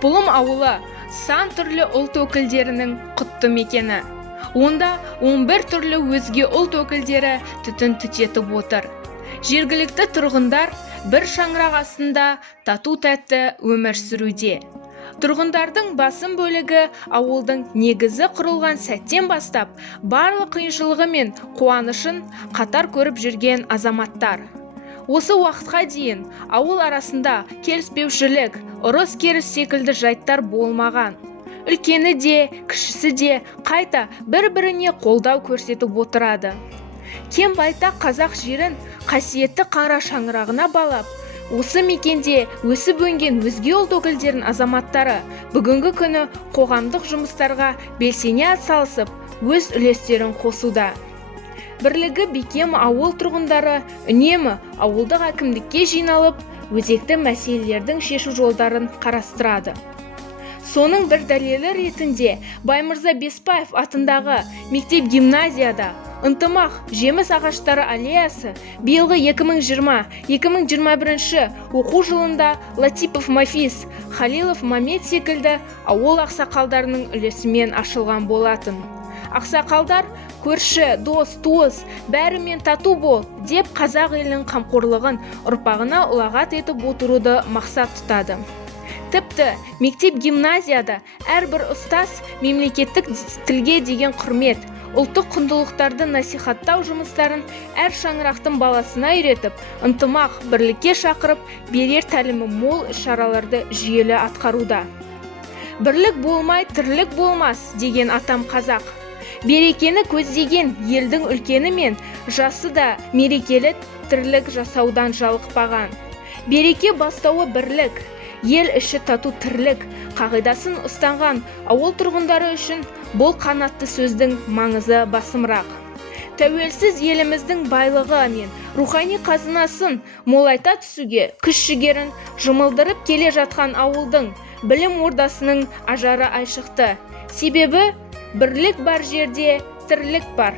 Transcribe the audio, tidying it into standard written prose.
Бұлым ауылы сан түрлі ұлт өкілдерінің құтты мекені. Онда 11 түрлі өзге ұлт өкілдері түтін түтетіп отыр. Жергілікті тұрғындар бір шаңырақ астында тату-тәтті өмір сүруде. Тұрғындардың басым бөлігі ауылдың негізі құрылған сәттен бастап барлық қиыншылығы мен қуанышын қатар көріп жүрген азаматтар. Осы уақытқа дейін ауыл арасында келіспеушілік, ұрыс-керіс секілді жайттар болмаған. Үлкені де, кішісі де қайта бір-біріне қолдау көрсетіп отырады. Кем байтақ қазақ жерін қасиетті қара шаңырағына балап, осы мекенде өсіп өнген өзге ұлт өкілдерінің азаматтары бүгінгі күні қоғамдық жұмыстарға белсене атсалысып, өз үлестерін қосуда. Бірлігі бекем ауыл тұрғындары үнемі ауылдық әкімдікке жиналып, өзекті мәселелердің шешу жолдарын қарастырады. Соның бір дәлелі ретінде Баймырза Беспаев атындағы мектеп-гимназияда ынтымақ жеміс ағаштары аллеясы биылғы 2020-2021 оқу жылында Латипов Мафис, Халилов Мамет секілді ауыл ақсақалдарының үлесімен ашылған болатын. Ақсақалдар көрші, дос, туыс, бәрімен тату бол деп қазақ елінің қамқорлығын ұрпағына ұлағат етіп отыруды мақсат тұтады. Тіпті мектеп-гимназияда әрбір ұстаз мемлекеттік тілге деген құрмет, ұлттық құндылықтарды насихаттау жұмыстарын әр шаңырақтың баласына үйретіп, ынтымақ, бірлікке шақырып, берер тәлімі мол іс-шараларды жүйелі атқаруда. Бірлік болмай, тірлік болмас деген атам қазақ. Берекені көздеген елдің үлкені мен жасы да мерекелі тірлік жасаудан жалықпаған. Береке бастауы бірлік, ел іші тату тірлік қағидасын ұстанған ауыл тұрғындары үшін бұл қанатты сөздің маңызы басымырақ. Тәуелсіз еліміздің байлығы мен рухани қазынасын молайта түсуге күш-жігерін жұмылдырып келе жатқан ауылдың білім ордасының ажары айшықты. Себебі бірлік бар жерде тірлік бар.